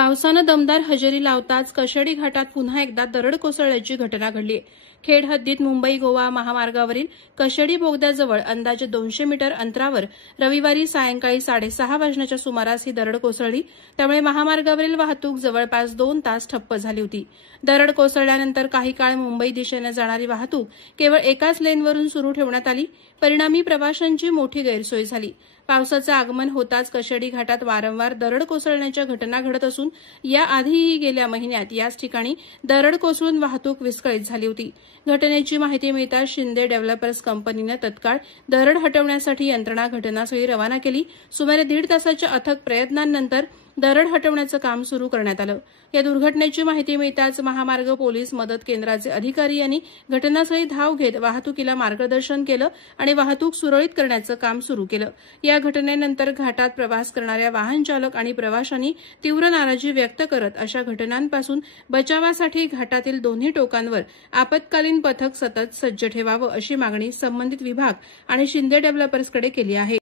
पावसानं दमदार हजेरी लावताच कशेडी घाटात पुन्हा एकदा दरड कोसळल्याची घटना घडली आहे। खेड हद्दीत मुंबई गोवा महामार्गावरील कशेडी बोगद्याजवळ अंदाजे 200 मीटर अंतरावर रविवारी सायंकाळी 6:30 वाजण्याच्या सुमारास ही दरड कोसळली। त्यामुळे महामार्गावरील वाहतूक जवळपास 2 तास ठप्प झाली होती। दरड कोसळल्यानंतर काही काळ मुंबई दिशेने जाणारी वाहतूक केवळ एकाच लेनवरून सुरू ठेवण्यात आली। परिणामी प्रवाशांची मोठी गैरसोय झाली। पावसाचं आगमन होताच कशेडी घाटात वारंवार दरड कोसळण्याच्या घटना घडत असून याआधीही गेल्या महिन्यात याच ठिकाणी दरड कोसळून वाहतूक विस्कळीत झाली होती। घटनेची माहिती मिळताच शिंदे डेव्हलपर्स कंपनीने तत्काळ दरड हटवण्यासाठी यंत्रणा घटनास्थळी रवाना केली। सुमारे 1.5 तासाच्या अथक प्रयत्नांनंतर दरड हटवण्याचं काम सुरू करण्यात आलं। या दुर्घटनेची माहिती मिळताच महामार्ग पोलीस मदत केंद्राचे अधिकारी यांनी घटनास्थळी धाव घेत वाहतुकीला मार्गदर्शन केलं आणि वाहतूक सुरळीत करण्याचं काम सुरू केलं। या घटनेनंतर घाटात प्रवास करणाऱ्या वाहन चालक आणि प्रवाशांनी तीव्र नाराजी व्यक्त करत अशा घटनांपासून बचावासाठी घाटातील दोन्ही टोकांवर आपत्कालीन पथक सतत सज्ज ठेवावं अशी मागणी संबंधित विभाग आणि शिंदे डेव्हलपर्सकडे केली आहे।